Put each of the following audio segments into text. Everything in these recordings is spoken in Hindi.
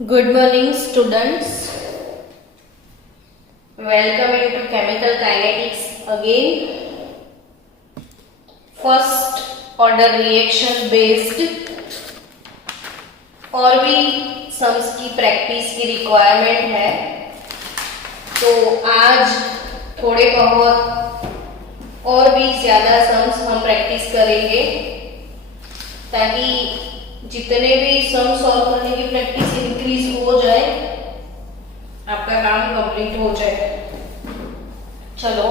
Good morning, students. Welcome into chemical kinetics again. First order reaction based और भी सम्स की प्रैक्टिस की रिक्वायरमेंट है, तो आज थोड़े बहुत और भी ज़्यादा सम्स हम प्रैक्टिस करेंगे ताकि जितने भी सम सॉल्व करने की प्रैक्टिस इंक्रीज हो जाए, आपका काम कंप्लीट हो जाए। चलो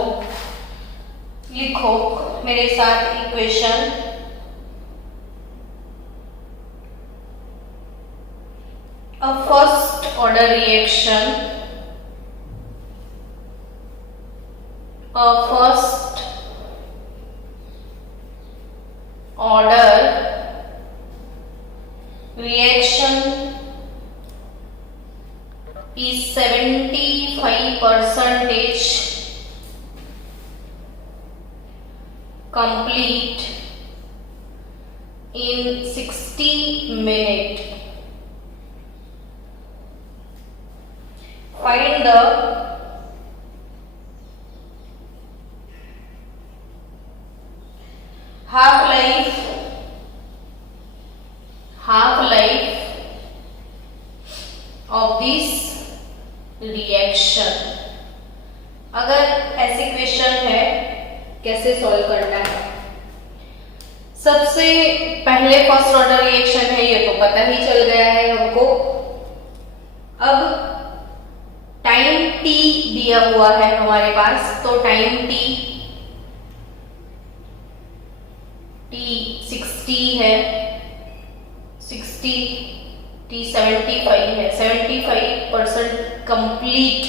लिखो मेरे साथ equation. A first order reaction, a first order reaction is 75% complete in 60 minutes. Find the half-life of this reaction। अगर ऐसी क्वेश्चन है कैसे सॉल्व करना है, सबसे पहले फर्स्ट ऑर्डर रिएक्शन है ये तो पता ही चल गया है हमको। अब टाइम t दिया हुआ है हमारे पास, तो टाइम t 60 है, 60 t 75 है। 75% कंप्लीट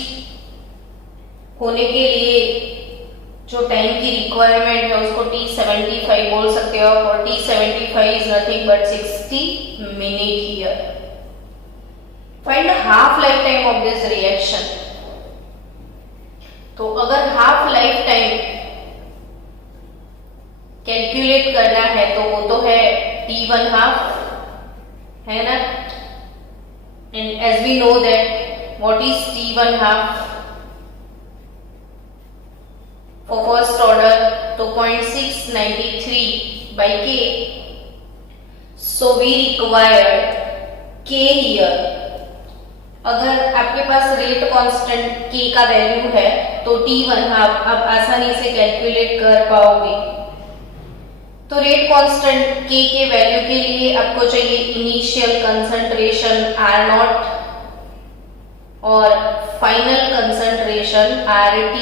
होने के लिए जो टाइम की रिक्वायरमेंट है उसको t 75 बोल सकते हो, और t 75 is nothing but 60 minute here. Find half life time of this reaction. तो अगर हाफ लाइफ टाइम कैलकुलेट करना है तो वो तो है t1 हाफ, है ना। And as we know that what is t1 half for first order, तो 0.693 by k, so we require k here। अगर आपके पास रेट कांस्टेंट k का वैल्यू है तो t1 हाफ आप आसानी से कैलकुलेट कर पाओगे। तो रेट कांस्टेंट k के वैल्यू के लिए आपको चाहिए इनिशियल कंसंट्रेशन R0 और फाइनल कंसंट्रेशन RT,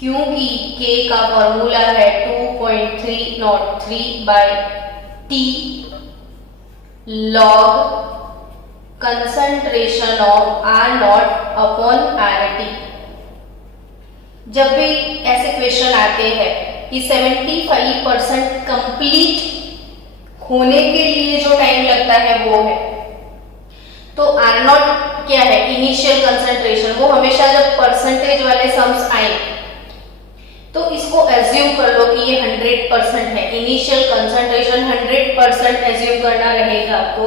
क्योंकि k का फॉर्मूला है 2.303 by T log concentration of R0 upon RT। जब भी ऐसे क्वेश्चन आते हैं कि 75% कंप्लीट होने के लिए जो टाइम लगता है वो है, तो R0 क्या है, इनिशियल कंसंट्रेशन। वो हमेशा जब परसेंटेज वाले सम्स आए तो इसको एज्यूम कर लो कि ये 100% है। इनिशियल कंसंट्रेशन 100% एज्यूम करना रहेगा आपको।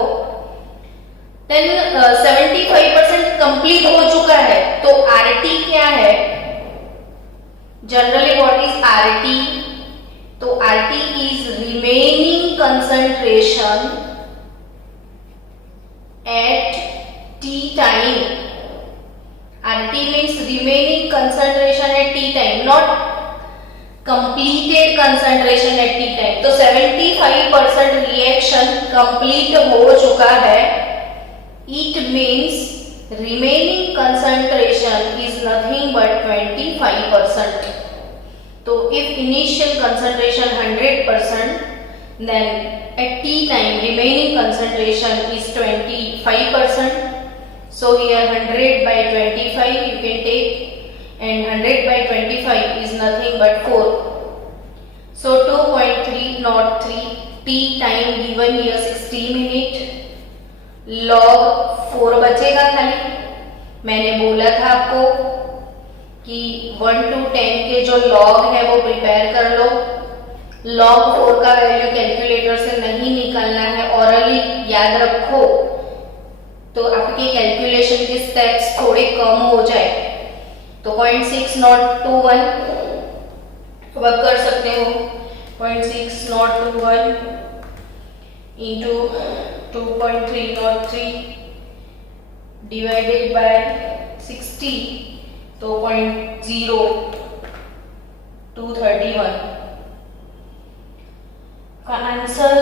देन 75% कंप्लीट हो चुका है, तो RT क्या है, जनरली व्हाट इज RT, तो RT is remaining concentration at T time. RT means remaining concentration at T time, not completed concentration at T time. तो 75% रिएक्शन कंप्लीट हो चुका है, it means remaining concentration is nothing but 25%. तो if initial concentration 100%, then at T time remaining concentration is 25%. So here 100 by 25 you can take, and 100 by 25 is nothing but 4. So 2.303 T time given here 60 minute, log 4 बचेगा खाली। मैंने बोला था आपको कि 1 to 10 के जो लॉग है वो प्रिपेयर कर लो। log 4 का वैल्यू कैलकुलेटर से नहीं निकालना है, ऑरली याद रखो। तो आपके आपके कैलकुलेशन के स्टेप्स थोड़े कम हो जाए तो 0.6 नॉट टू 1 वर्क कर सकते हो। 0.6 naught to 1 into 2.3 naught 3 divided by 60 तो 0.0231 का आंसर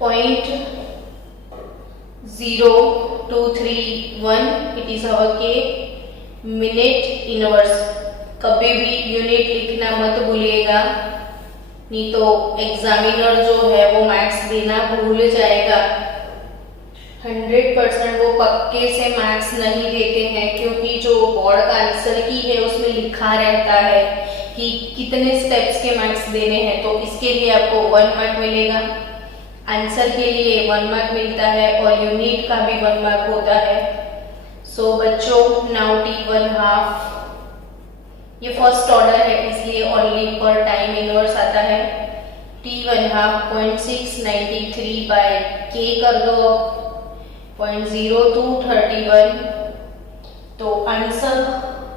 0.0231। इट इज अवर के मिनट इनवर्स। कभी भी यूनिट लिखना मत भूलिएगा, नहीं तो एग्जामिनर जो है वो मैथ्स देना भूल जाएगा। 100% वो पक्के से मैथ्स नहीं देते हैं, क्योंकि जो बोर्ड का आंसर की है उसमें लिखा रहता है कि कितने स्टेप्स के मैथ्स देने हैं। तो इसके लिए आपको 1 मार्क मिलेगा, आंसर के लिए 1 मार्क मिलता है और यूनिट का भी 1 मार्क होता है। सो बच्चों, नाउ T1 हाफ, ये फर्स्ट ऑर्डर है इसलिए ओनली पर टाइम इनवर्स आता है। T1 हाफ 0.693 बाय K कर दो 0.0231, तो answer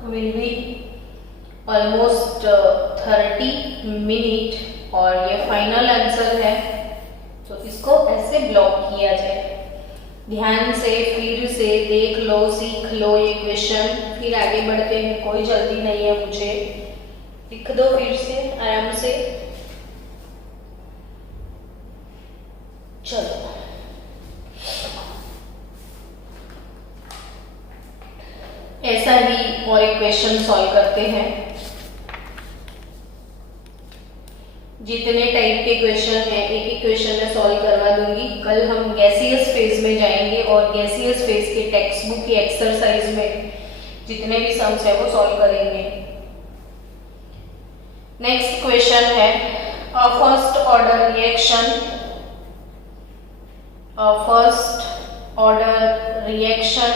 will be almost 30 minute और ये फाइनल आंसर है। तो इसको ऐसे ब्लॉक किया जाए। ध्यान से फिर से देख लो, सीख लो ये क्वेश्चन, फिर आगे बढ़ते हैं। कोई जल्दी नहीं है मुझे, लिख दो फिर से आराम से। चलो ऐसा ही और एक क्वेश्चन सॉल्व करते हैं। जितने टाइप के क्वेश्चन हैं एक एक क्वेश्चन में सॉल्व करवा दूंगी। कल हम गैसियस फेज में जाएंगे और गैसियस फेज के टेक्स्ट बुक की एक्सरसाइज में जितने भी सम्स है वो सॉल्व करेंगे। नेक्स्ट क्वेश्चन है a first order reaction. A first order reaction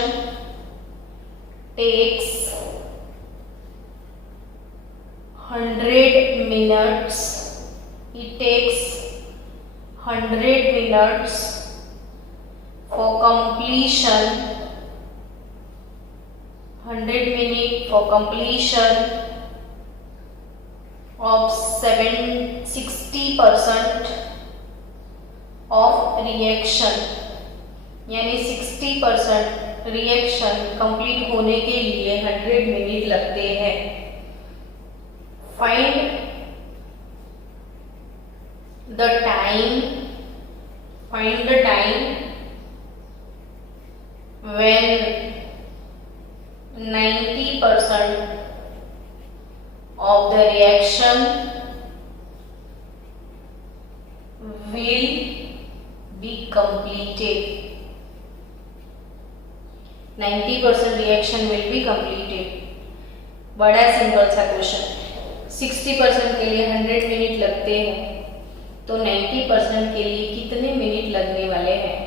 takes 100 minutes. It takes 100 minutes for completion. 100 minutes for completion of 60% of reaction, यानी 60% रिएक्शन कंप्लीट होने के लिए 100 मिनट लगते हैं। Find the time when 90% of the reaction will be completed. 90% reaction will be completed. बड़ा सिंपल सा क्वेश्चन। 60% के लिए 100 मिनट लगते हैं, तो 90% के लिए कितने मिनट लगने वाले हैं?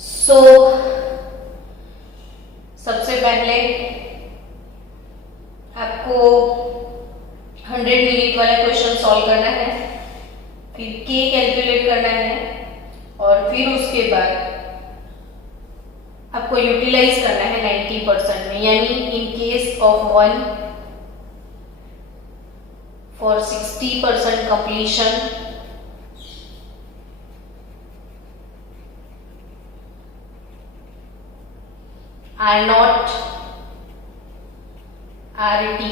सो सबसे पहले आपको 100 मिनट वाला क्वेश्चन सॉल्व करना है, फिर के कैलकुलेट करना है और फिर उसके बाद आपको यूटिलाइज करना है 90% में, यानी in case of 1 for 60% completion R not RT।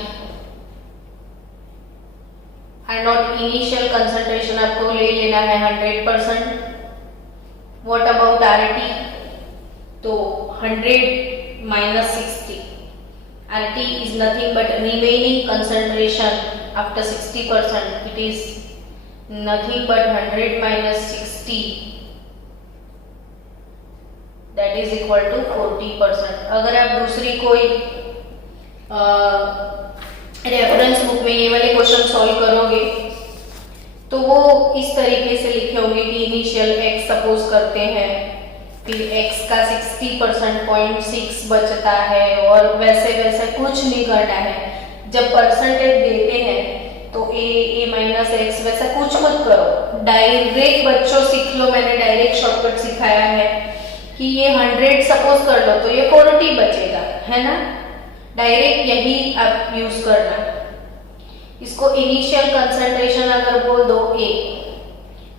R not initial concentration आपको ले लेना है 100%। What about RT? तो 100 minus 60, RT is nothing but remaining concentration after 60%. It is nothing but 100 minus 60, that is equal to 40%. अगर आप दूसरी कोई रेफरेंस बुक में ये वाले क्वेश्चन सॉल्व करोगे तो वो इस तरीके से लिखे होंगे कि इनिशियल x सपोज करते हैं, फिर x का 60% 0.6 बचता है और वैसे वैसे कुछ नहीं करना है। जब परसेंटेज देते हैं तो a माइनस x वैसा कुछ मत करो, डायरेक्ट बच्चों सीख लो। मैंने डायरेक्ट शॉर्टकट सिखाया कि ये 100 सपोज कर लो तो ये 40 बचेगा, है ना। डायरेक्ट यही आप यूज करना। इसको इनिशियल कंसंट्रेशन अगर बोल दो A,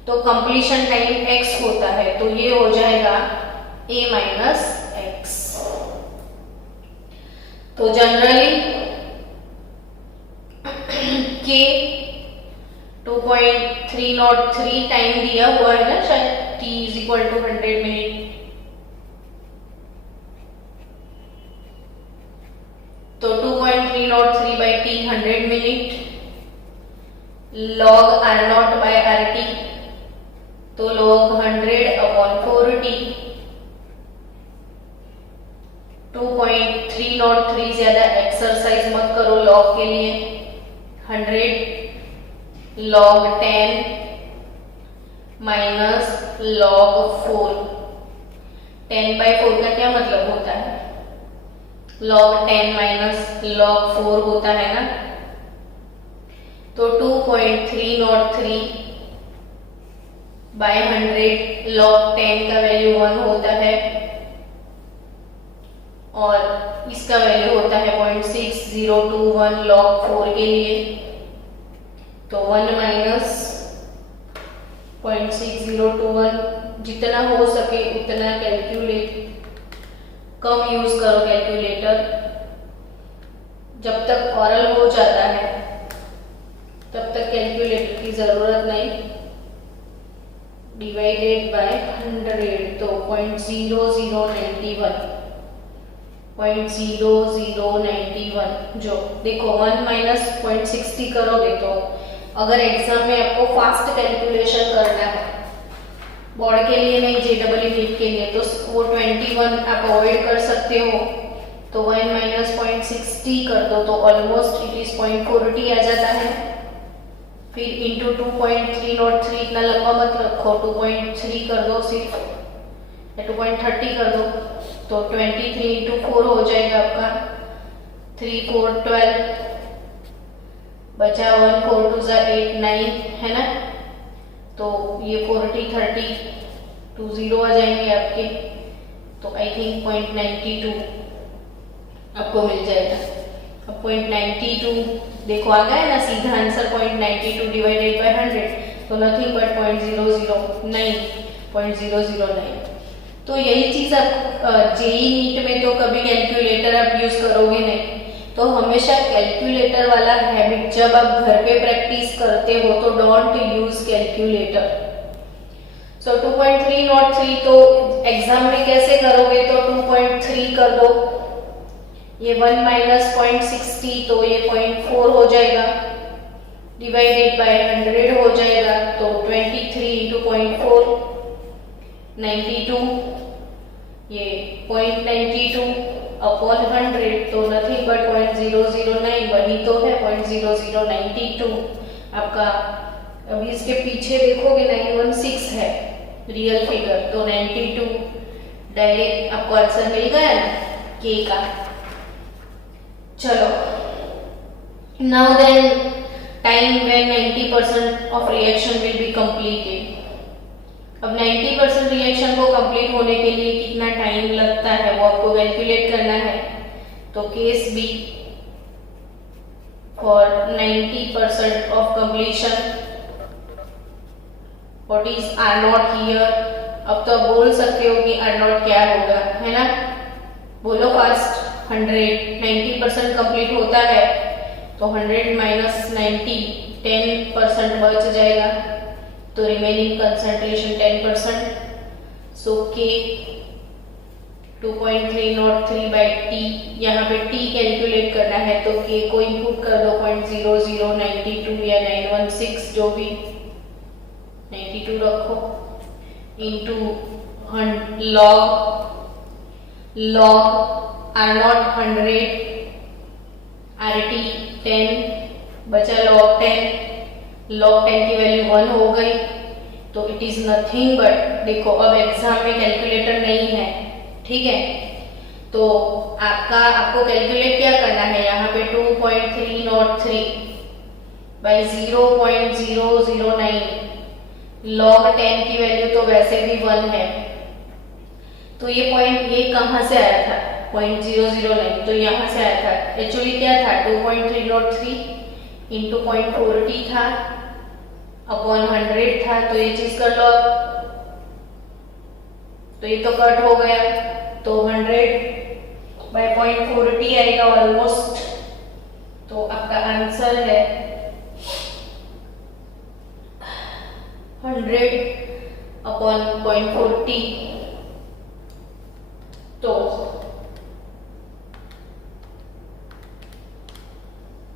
तो कंप्लीशन टाइम x होता है, तो ये हो जाएगा A माइनस एक्स। तो जनरली K 2.303 टाइम दिया हुआ है ना शायद, T is equal to 100 minute. तो 2.303 by T 100 minute log R0 by RT, तो log 100 अपॉन 4T। 2.303 ज्यादा एक्सरसाइज मत करो log के लिए। 100 log 10 माइनस log 4। 10 बाई 4 का क्या मतलब होता है? log 10 माइनस log 4 होता है ना। तो 2.303 बाय 100 log 10 का वैल्यू 1 होता है और इसका वैल्यू होता है 0.6021 log 4 के लिए। तो 1 माइनस 0.6021, जितना हो सके उतना कैलकुलेट, कम यूज करो कैलकुलेटर। जब तक ऑरल हो जाता है तब तक कैलकुलेटर की जरूरत नहीं। डिवाइडेड बाय 100, तो 0.0091, 0.0091। जो देखो 1 माइनस 0.60 करोगे तो अगर एग्जाम में आपको फास्ट कैलकुलेशन करना है, बोर्ड के लिए नहीं, JEE नीट के लिए, तो वो 21 आप अवॉइड कर सकते हो। तो 1 माइनस 0.60 कर दो तो ऑलमोस्ट इट इज 0.40 आ जाता है। फिर इंटू 2.303, इतना लंबा मत रखो, 2.3 कर दो सिर्फ, या 2.30 कर दो, तो 23 इंटू 4 हो जाएगा आपका 3 4 12, बचा 1 4 2 8 9, है ना। तो ये 40 30 2 0 आ जाएंगे आपके, तो आई थिंक 0.92 आपको मिल जाएगा। अब 0.92 देखो आ गया ना सीधा आंसर, 0.92 डिवाइडेड बाय 100, तो नथिंग बट 0.009। तो यही चीज आप JEE नीट में तो कभी कैलकुलेटर आप यूज करोगे नहीं, तो हमेशा कैलकुलेटर वाला हैबिट जब आप घर पे प्रैक्टिस करते हो तो डोंट यूज कैलकुलेटर। सो 2.303 तो एग्जाम में कैसे करोगे, तो 2.3 कर दो, ये 1 माइनस 0.60, तो ये 0.4 हो जाएगा, डिवाइडेड बाय 100 हो जाएगा, तो 23 इंटू 0.4 92, ये 0.92 अपॉन 100, तो नथिंग बट 0.009, वही तो है 0.0092 आपका। अभी इसके पीछे देखोगे 916 है रियल फिगर, तो 92 डायरेक्ट आपको आंसर मिल गया ना K का। चलो, now then time when 90% of reaction will be completed. अब 90% रिएक्शन को कंप्लीट होने के लिए कितना टाइम लगता है वो आपको कैलकुलेट करना है। तो case B, for 90% of completion, what is R0 here. अब तो आप बोल सकते हो कि R0 क्या होगा, है ना, बोलो फास्ट। 90% कंप्लीट होता है तो 100 माइनस 90 10% बच जाएगा, तो remaining concentration 10%। So K 2.303 by T, यहाँ पे T कैलकुलेट करना है तो K को इनपुट कर दो 0.0092 या 916, जो भी 92 रखो, इंटू log R0 100, RT 10, बचा log 10, log 10 की वैल्यू 1 हो गई, तो इट इज नथिंग बट, देखो अब एग्जाम में कैलकुलेटर नहीं है, ठीक है, तो आपको कैलकुलेट क्या करना है, यहाँ पे 2.303 बाई 0.009, log 10 की वैल्यू तो वैसे भी 1 है, तो ये पॉइंट ये कहाँ से आया था, 0.009, तो यहाँ से आया था। एक्चुअली क्या था, 2.303 इंटू 0.40 था अपॉन 100 था, तो ये चीज कर लो आप। तो ये तो कट हो गया, तो 100 बाय 0.40 आएगा ऑलमोस्ट। तो आपका आंसर है 100 अपॉन 0.40, तो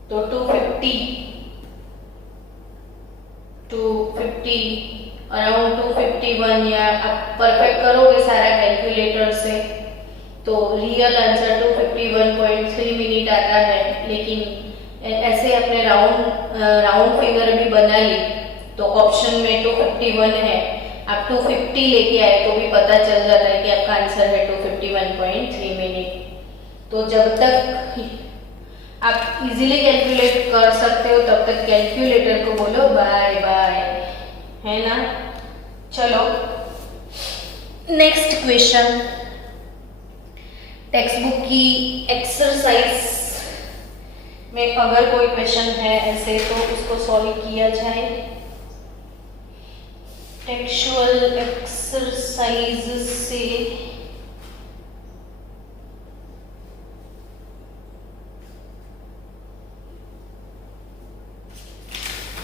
250 अराउंड 251, या आप परफेक्ट करोगे सारा कैलकुलेटर से तो रियल आंसर 251.3 मिनट आता है। लेकिन ऐसे अपने राउंड फिगर भी बना ली, तो ऑप्शन में 251 है, आप 250 लेके आए तो भी पता चल जाता है कि आपका आंसर है 251.3 मिनट। तो जब तक आप इजीली कैलकुलेट कर सकते हो तब तक कैलकुलेटर को बोलो बाय बाय, है ना। चलो नेक्स्ट क्वेश्चन, टेक्स्ट बुक की एक्सरसाइज में अगर कोई क्वेश्चन है ऐसे तो उसको सॉल्व किया जाए। टेक्सचुअल एक्सरसाइज से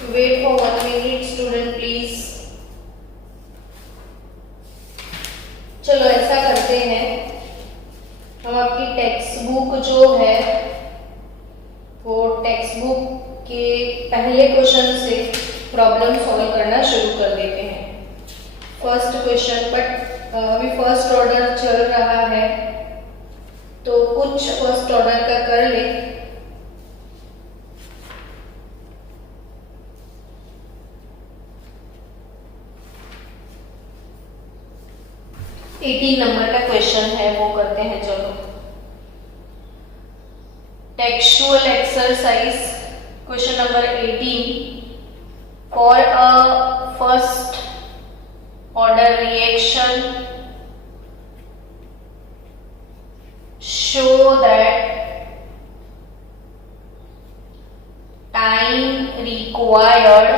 wait for 1 minute student please. चलो ऐसा करते हैं, हम आपकी टेक्स्ट बुक जो है वो टेक्स्ट बुक के पहले क्वेश्चन से प्रॉब्लम सॉल्व करना शुरू कर देते हैं। फर्स्ट क्वेश्चन, बट अभी फर्स्ट ऑर्डर चल रहा है तो कुछ फर्स्ट ऑर्डर का कर ले। नंबर का क्वेश्चन है वो करते हैं। चलो textual exercise question number 18, for a first order reaction show that time required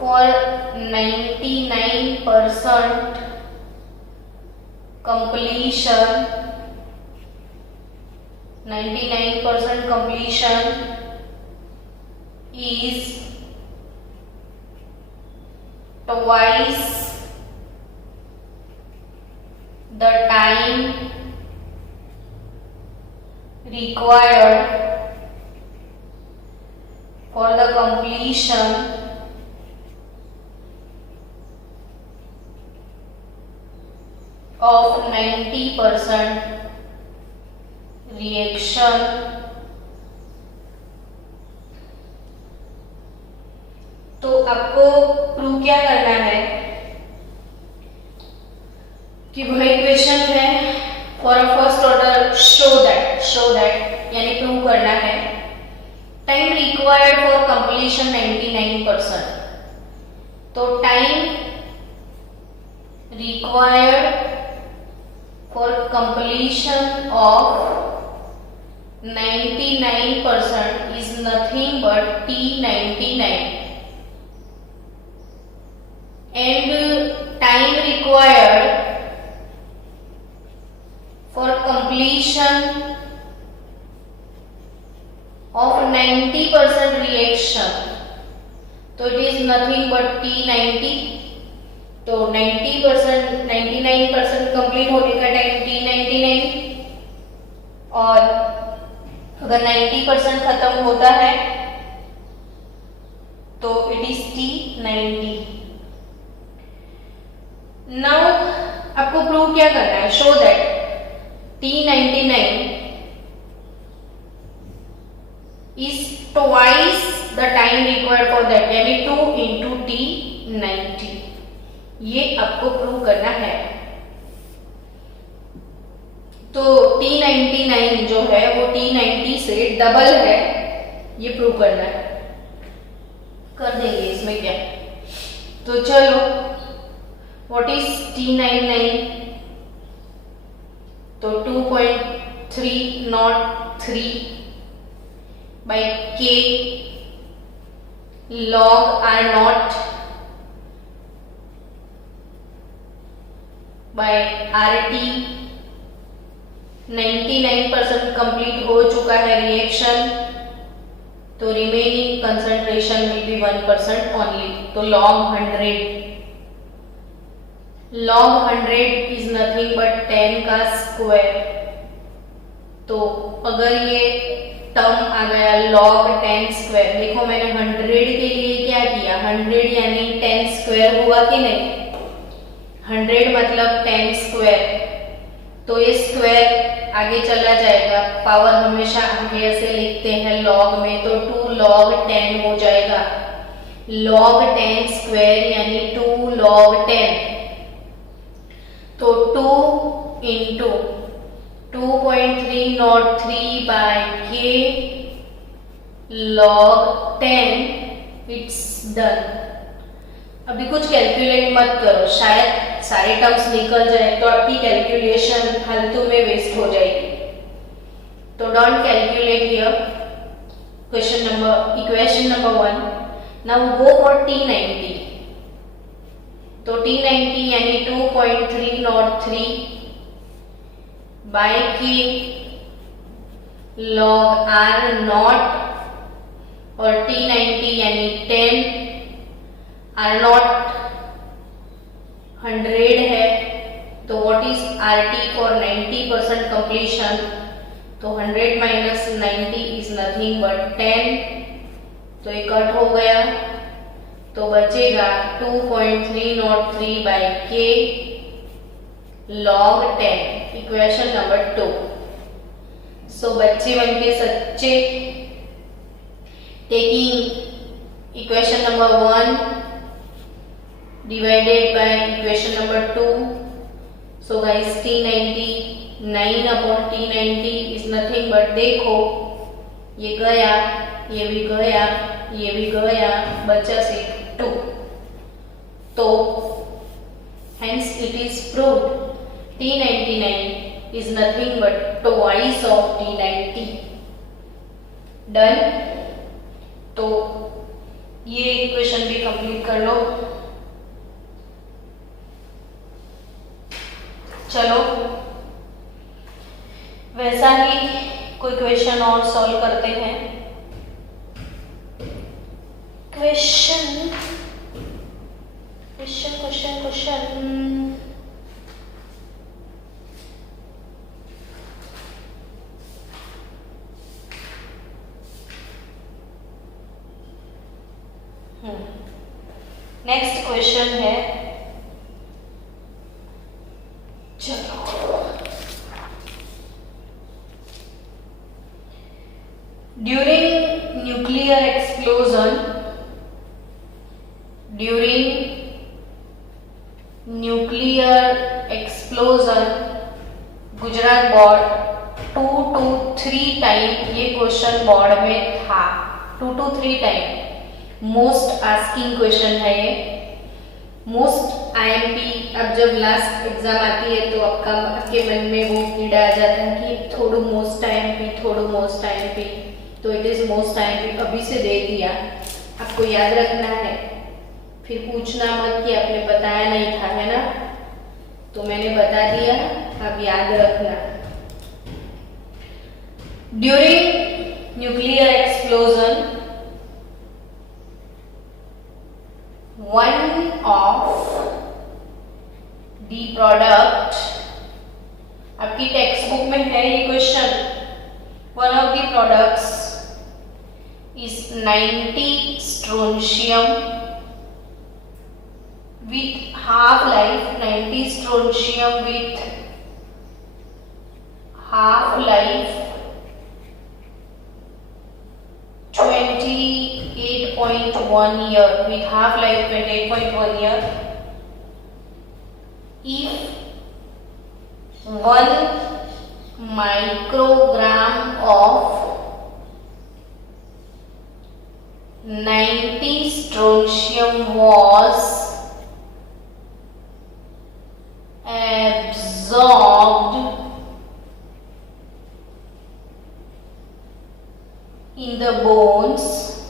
for 99% completion is twice the time required for the completion of 90% reaction। तो आपको प्रूव क्या करना है कि वही क्वेश्चन है, for a first order show that यानी प्रूव करना है टाइम रिक्वायर्ड फॉर कंप्लीशन 99%। तो time required for completion of 99% is nothing but T99, and time required for completion of 90% reaction, तो it is nothing but T90। तो 90% 99% कंप्लीट होने का टाइम T99, और अगर 90% खत्म होता है तो इट इज T90। नाउ आपको प्रूव क्या करना है, show that T99 is twice the time required for that, यानी 2 into T90। ये आपको प्रूव करना है। तो T99 जो है वो T90 से डबल है, ये प्रूव करना है। कर देंगे, इसमें क्या। तो चलो, व्हाट इज T99? तो 2.303 by K log R naught by RT। 99% complete हो चुका है रिएक्शन, तो remaining concentration will be 1% only. तो log 100 इज नथिंग बट 10 का स्क्वायर। तो अगर ये टर्म आ गया log 10 स्क्वायर, देखो मैंने 100 के लिए क्या किया, 100 यानी 10 स्क्वायर हुआ कि नहीं, 100 मतलब 10 स्क्वायर। तो ये स्क्वायर आगे चला जाएगा, पावर हमेशा आगे ऐसे लिखते हैं लॉग में, तो 2 log 10 हो जाएगा। log 10 स्क्वायर यानी 2 log 10। तो 2 into 2.303 by K log 10, it's done. अभी कुछ कैलकुलेट मत करो, शायद सारे टर्म्स निकल जाए तो आपकी कैलकुलेशन फालतू में वेस्ट हो जाएगी। तो don't calculate here. Equation number 1। Now go for T90। तो T90 यानी 2.303 by K log R naught, और T90 यानी 10, R naught 100 है। तो what is RT for 90% completion? तो 100 माइनस 90 इज नथिंग बट 10। तो ये कट हो गया, तो बचेगा 2.303 by K log 10, equation number 2। सो बच्चे बनके सच्चे, taking equation number 1 divided by equation number 2. So guys, T90 9 upon T90 is nothing but, देखो ये गया, ये भी गया, ये भी गया, बचा सिर्फ 2। तो hence it is proved T99 is nothing but twice of T90. Done? तो ये इक्वेशन भी कंप्लीट कर लो। चलो वैसा ही कोई क्वेश्चन और सॉल्व करते हैं। क्वेश्चन नेक्स्ट क्वेश्चन है, चलो during nuclear explosion Gujarat board 2 to 3 time, ये क्वेश्चन बोर्ड में था 2 to 3 time. Most asking question है ये, मोस्ट IMP। अब जब लास्ट एग्जाम आती है तो आपके मन में वो कीड़ा आ जाता है कि थोड़ा मोस्ट IMP, तो इट इज मोस्ट IMP। अभी से दे दिया, आपको याद रखना है, फिर पूछना मत कि आपने बताया नहीं था, है ना। तो मैंने बता दिया, अब याद रखना। During nuclear explosion one of the product, आपकी टेक्स्ट बुक में है ये question, one of the products is 90 strontium with half life 28.1 year, with half life 28.1 year. If 1 microgram of 90 strontium was absorbed in the bones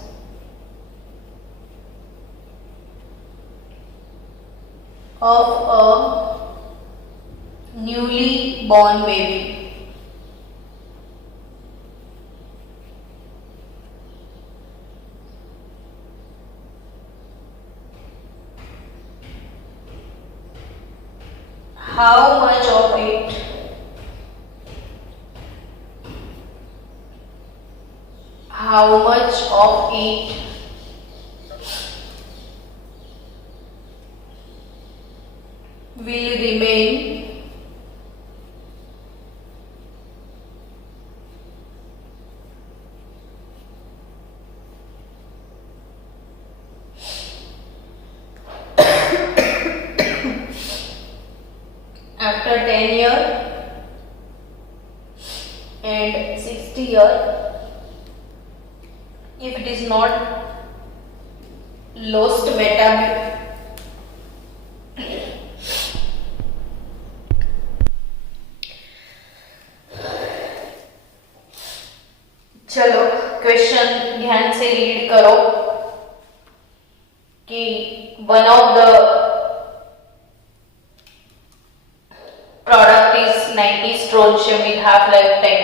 of a newly born baby. How much of it will remain after 10 years and 60 years if it is not lost चलो क्वेश्चन ध्यान से रीड करो कि one of the product is 90 strontium with half life time.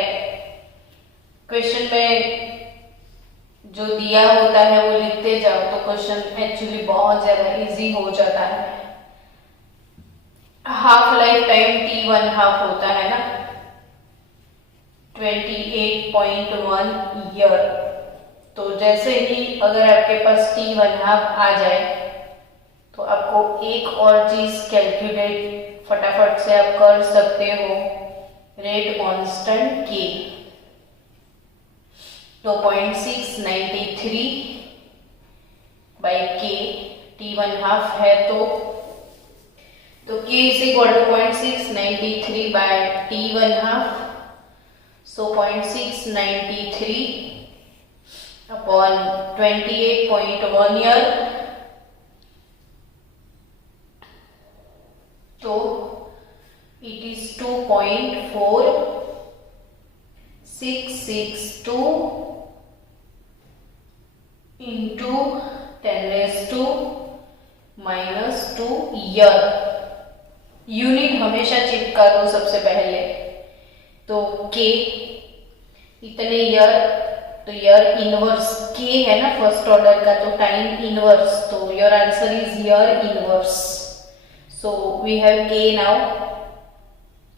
Question में जो दिया होता है वो लिखते जाओ तो क्वेश्चन एक्चुअली बहुत ज्यादा इजी हो जाता है। Half life time T1 half होता है ना 28.1 ईयर। तो जैसे ही अगर आपके पास T1 हाफ आ जाए तो आपको एक और चीज कैलकुलेट फटाफट से आप कर सकते हो, रेट कांस्टेंट K। तो 0.693 बाई K T1 हाफ है तो K is equal to 0.693 by T1 half. So 0.693 upon 28.1 year तो it is 2.4662 into 10⁻⁻² year. Unit हमेशा चिपका दो सबसे पहले। तो K इतने ईयर तो ईयर इनवर्स K है ना फर्स्ट ऑर्डर का तो टाइम इनवर्स तो your answer is year inverse. So we have K now.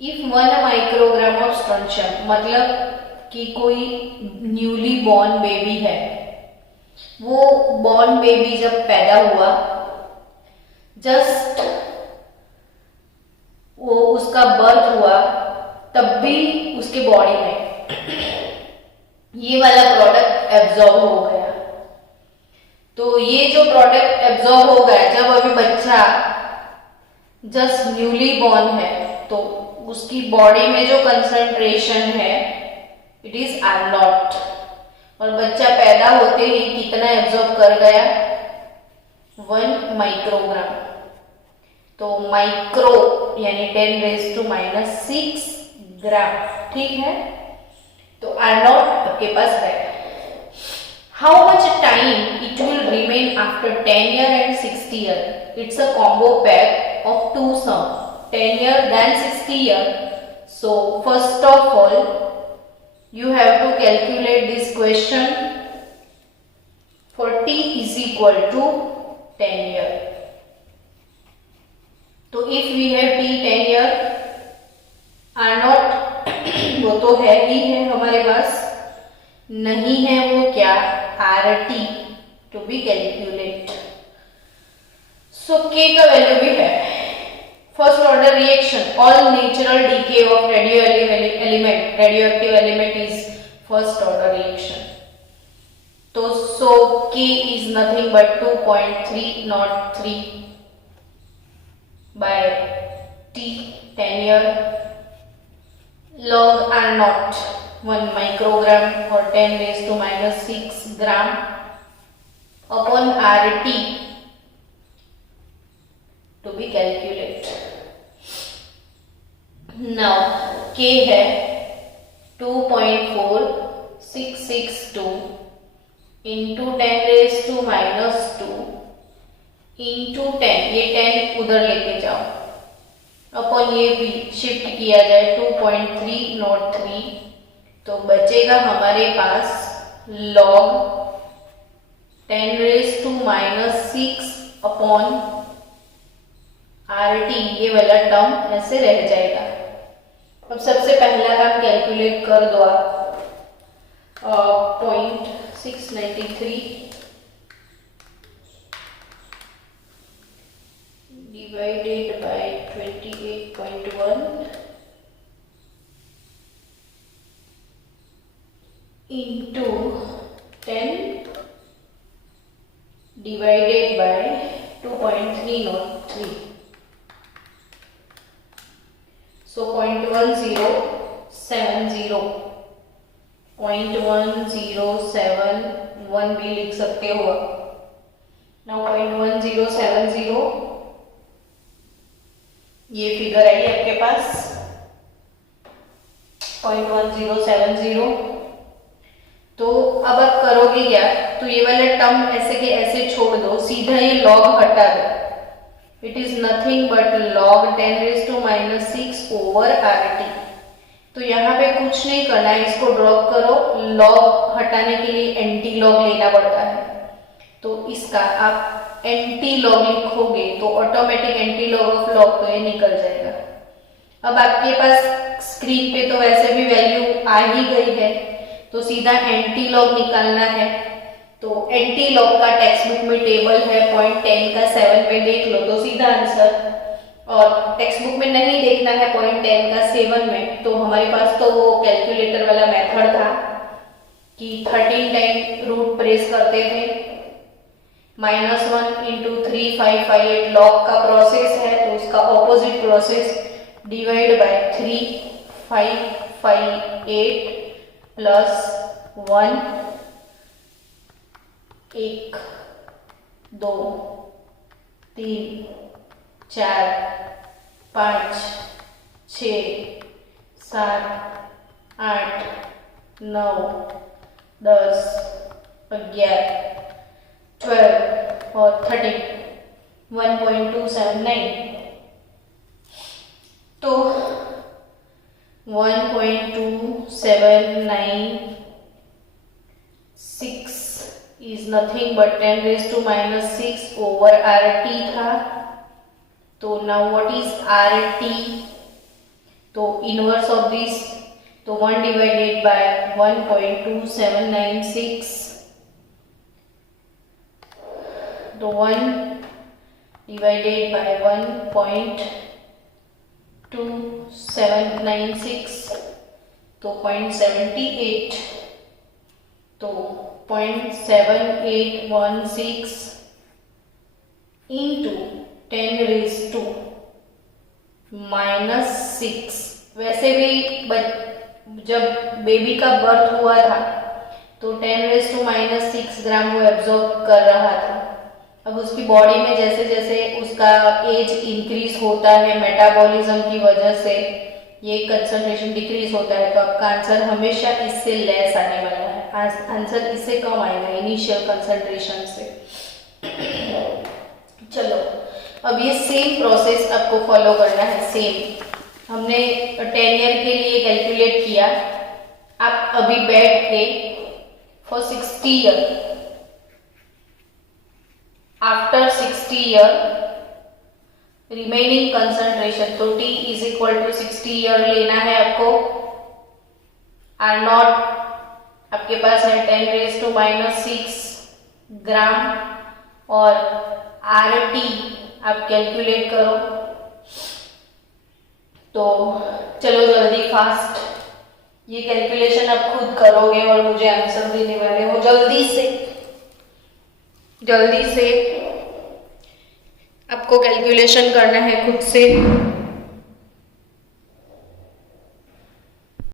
If 1 microgram of strontium मतलब कि कोई न्यूली बॉर्न बेबी है, वो बॉर्न बेबी जब पैदा हुआ जस्ट वो उसका बर्थ हुआ तब भी उसके बॉडी में ये वाला प्रोडक्ट एब्जॉर्ब हो गया। तो ये जो प्रोडक्ट एब्जॉर्ब हो गया जब अभी बच्चा जस्ट न्यूली बॉर्न है तो उसकी बॉडी में जो कंसंट्रेशन है इट इज R0 और बच्चा पैदा होते ही कितना एब्जॉर्ब कर गया 1 माइक्रोग्राम। तो माइक्रो यानी 10⁻⁻6 ग्राम, ठीक है। तो R0 आपके पास है। How much time it will remain after 10 year and 60 year? It's a combo pack of two sum 10 year than 60 year. So first of all you have to calculate this question for T is equal to 10 year. तो if we have T 10 year R0 वो तो है ही है हमारे पास, नहीं है वो क्या RT to be calculate. So K का वैल्यू भी है। First order reaction all natural DK of radioactive element is first order reaction. तो so K is nothing but 2.303 by T 10 year log R0 1 microgram or 10⁻⁻6 gram upon RT to be calculated. Now K है 2.4662 into 10 raised to minus 2 into 10, ये 10 उधर लेके जाओ, अपन ये भी शिफ्ट किया जाए 2.303, तो बचेगा हमारे पास log 10 raised to minus 6 upon RT, ये वाला टर्म ऐसे रह जाएगा। अब सबसे पहला काम कैलकुलेट कर दो आप, 0.693 divided by 28.1 into 10 divided by 2.303. So 0.1071 भी लिख सकते हो। Now 0.1070 ये फिगर आई आपके पास 0.1070। तो अब आप करोगे क्या, तो ये वाला टर्म ऐसे के ऐसे छोड़ दो, सीधा ये लॉग हटा दो। It is nothing but log 10 raised to minus 6 over RT। तो यहाँ पे कुछ नहीं करना है, इसको ड्रॉप करो, लॉग हटाने के लिए एंटी लॉग लेना पड़ता है, तो इसका आप एंटी लॉग लिखोगे तो automatic anti log of log तो ये निकल जाएगा। अब आपके पास स्क्रीन पे तो वैसे भी वैल्यू आ ही गई है, तो सीधा एंटी लॉग निकालना है। तो एंटी लॉग का टेक्स्ट बुक में टेबल है 0.10 का 7 पे देख लो तो सीधा आंसर, और टेक्स्ट बुक में नहीं देखना है 0.10 का 7 में, तो हमारे पास तो वो कैलकुलेटर वाला मेथड था कि 13 टाइम रूट प्रेस करते थे, -1 into 3558 लॉग का प्रोसेस है, तो उसका opposite process divide by 3558 plus 1, 1 2 3 4 5 6 7 8 9 10 11 12 और 13 1.279। तो 1.2796 is nothing but 10 raised to minus 6 over RT था। तो now what is RT? तो इनवर्स ऑफ दिस, तो 1 divided by 1.2796, तो 1 divided by 1.2796 तो 0.78, तो 0.7816 into 10 raised to minus 6। वैसे भी जब बेबी का बर्थ हुआ था तो 10 raised to minus 6 ग्राम वो एब्जॉर्ब कर रहा था। अब उसकी बॉडी में जैसे जैसे उसका एज इंक्रीज होता है मेटाबॉलिज्म की वजह से ये कंसंट्रेशन डिक्रीज होता है, तो आपका आंसर हमेशा इससे लेस आने वाला है, आंसर इससे कम आएगा इनिशियल कंसंट्रेशन से। चलो अब ये सेम प्रोसेस आपको फॉलो करना है, सेम हमने 10 ईयर के लिए कैलकुलेट किया। आप अभी बैठ के for 60 year, after 60 year remaining concentration, तो T is equal to 60 year लेना है आपको। R0 आपके पास है 10 raised to minus 6 ग्राम, और RT आप कैलकुलेट करो। तो चलो जल्दी फास्ट ये कैलकुलेशन आप खुद करोगे और मुझे आंसर देने वाले हो। जल्दी से आपको कैलकुलेशन करना है खुद से।